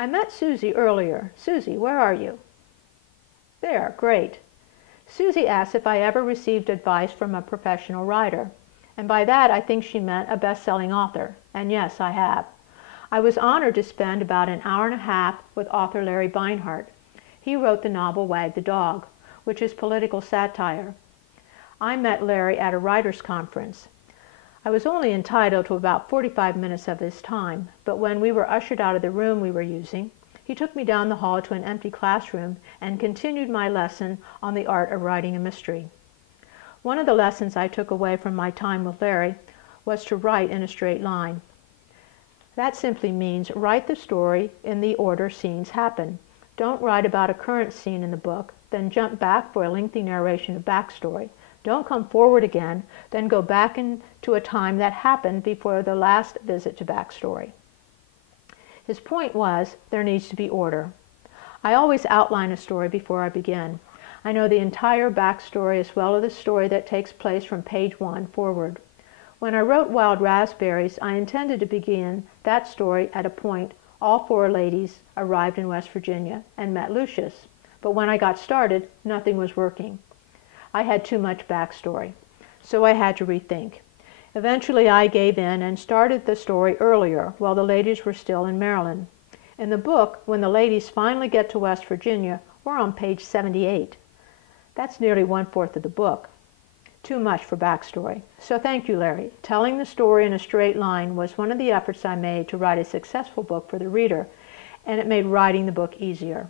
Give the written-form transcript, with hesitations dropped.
I met Susie earlier. Susie, where are you? There, great. Susie asked if I ever received advice from a professional writer. And by that I think she meant a best-selling author. And yes, I have. I was honored to spend about an hour and a half with author Larry Beinhart. He wrote the novel Wag the Dog, which is political satire. I met Larry at a writers' conference. I was only entitled to about 45 minutes of his time, but when we were ushered out of the room we were using, he took me down the hall to an empty classroom and continued my lesson on the art of writing a mystery. One of the lessons I took away from my time with Larry was to write in a straight line. That simply means write the story in the order scenes happen. Don't write about a current scene in the book, then jump back for a lengthy narration of backstory. Don't come forward again, then go back into a time that happened before the last visit to backstory. His point was, there needs to be order. I always outline a story before I begin. I know the entire backstory as well as the story that takes place from page 1 forward. When I wrote Wild Raspberries, I intended to begin that story at a point all 4 ladies arrived in West Virginia and met Lucius. But when I got started, nothing was working. I had too much backstory, so I had to rethink. Eventually I gave in and started the story earlier while the ladies were still in Maryland. In the book, when the ladies finally get to West Virginia, we're on page 78. That's nearly 1/4 of the book. Too much for backstory. So thank you, Larry. Telling the story in a straight line was one of the efforts I made to write a successful book for the reader, and it made writing the book easier.